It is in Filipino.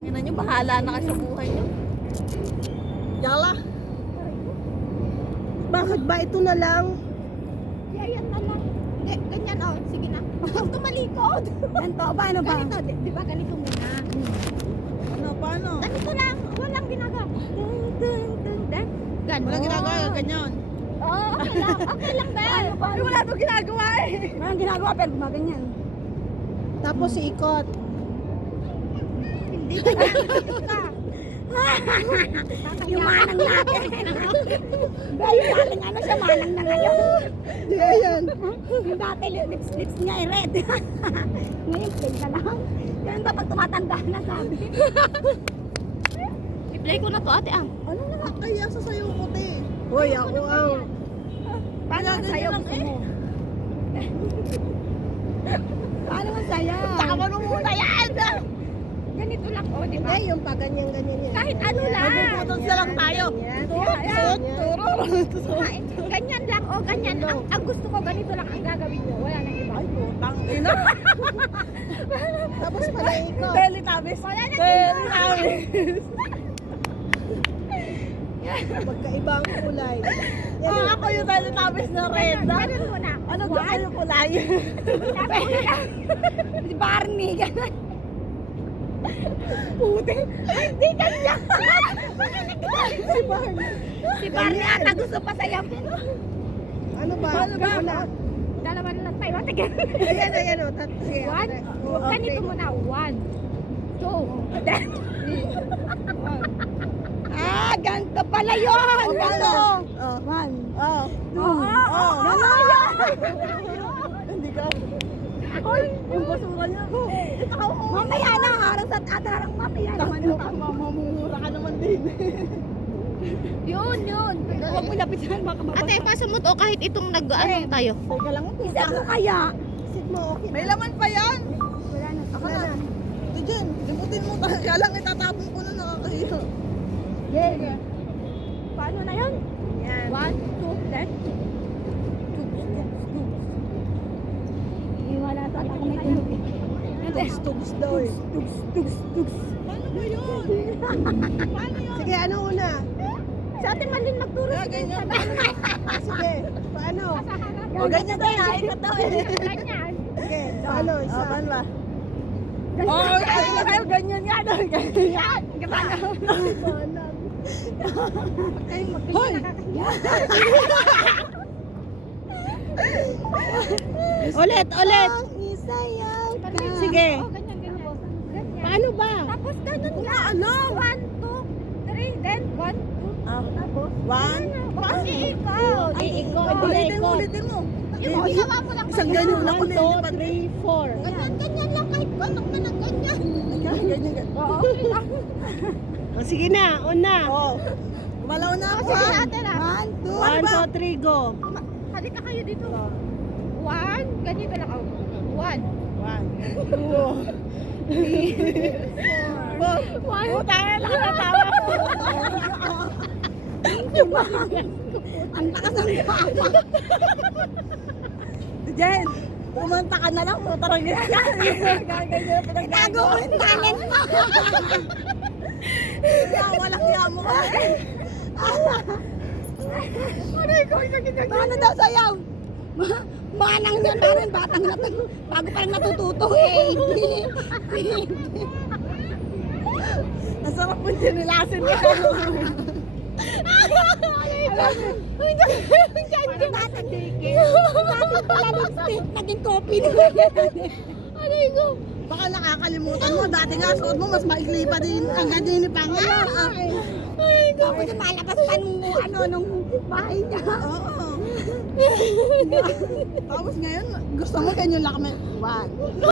Tingnan nyo, bahala na kayo sa buhay nyo. Yala. Bakit ba ito na lang? Yan na lang. Ganyan oh, sige na. Huwag tumalikod. Ganito, paano ba? Ganito, di ba ganito muna? Ano, paano? Ganito lang, walang ginagawa. Ganon. Walang ginagawa, ganyan. Oo, okay lang ba? Wala itong ginagawa eh. Walang ginagawa pero gumaganyan. Tapos ikot. Hindi ganyan. Yung manang natin. Dahil manang ano siya, manang na ngayon. Yan. Yung dati lips niya ay red. Ngayon plain na lang. Ganun ba pag tumatanda na sabi? I-play ko na to ate ah. Ano naman kaya sa sayo ko, te? Hoy, ako ang... Paano Ang sayo gusto mo? Paano ang saya? Tama mo muna yan! Ganito lang oh, di ba? Hindi, yung pa ganyan-ganyan yan. Kahit ano lang. Magpuputol sa lang tayo. Ganyan lang, oh, ganyan. Ang gusto ko, ganito lang ang gagawin nyo. Wala nang iba. Ay, putang ina. Tapos pala ikot. Teletubbies. Wala nang Teletubbies. Magkaiba ang kulay. Ako yung Teletubbies na red. Ganun muna. Ano ba kayo kulay? Si Barney, gano'n. Puti. Hindi ganyan. Si Barney. Si Barney ata gusto pa sayapin. Ano ba? Ano ba? Wala. Dalawa na lang tayo. Tingnan. Ayan, ayan o. Sige, One. okay. Ganito muna. One. Two. Then. Ah, ganito pala yun! O, paano? Oh, one. Oh. Oo. Hindi ka. Hoy, yung basura niya. Ikaw. Mamaya na, harang sa harang mamaya naman. Mamumura ka naman din. Yun. Huwag mo lapitan, baka mabasa. Ate, pasamot o kahit itong nag-ano tayo. Teka lang. Isa mo kaya. Sit mo, okay. May laman pa yan. Wala na. Ako Wala na. na. Ito dyan. Limutin mo. Kaya lang itatapon ko na nakakahiya. Yeah. Paano na yun? Yan. One, two, then. Wala sa ako may tunog. Tugs daw eh. Tugs. Paano ba yun? Paano yun? Sige, ano una? Sa atin Malin magturo. Ah, ganyan. Sige, paano? O, ganyan daw eh. Ikat daw eh. Ganyan. Sige, paano? O, Isa. paano ba? Oo, kayo ganyan nga daw. Ganyan. Ay, Hoy! Ulit. Isayaw ka. Sige. Oh, ganyan. Paano ba? Tapos ganun nga. Ano? One, two, three, then one, two. Tapos? One. Kasi ikaw. Ay, ikaw. Ulitin mo. Yung ginawa mo lang. Isang ganyan lang 1, 2, 3, 4. Ganyan lang kahit banak na ng ganyan. Ganyan. Oo, okay lang. O, sige na, una. Oo. Malaw na ako. Sige ha? natin ah. 1, 2, 3, go. Halika kayo dito. One, ganito lang ako. One. 1, 2, One. Tayo lang natawa ko. Ang takas ng papa. Jen, kumanta ka na lang. Putarang ganyan. Ganyan Tago mo yung talent mo. Walang hiya mo ka. Paano daw sayaw? Manang yan, parang batang bago pa lang natututo eh. Nasarap po sinilasin niya. Parang batang dike. Batang pala lipstick, naging copy na. Aray ko. Baka nakakalimutan mo. Dati nga suot mo, mas maikli pa din. Ang ganyan pa nga. Tapos yung malabas pa nung bahay niya. Oo. Tapos ngayon, gusto mo ganyan lang kami. 1.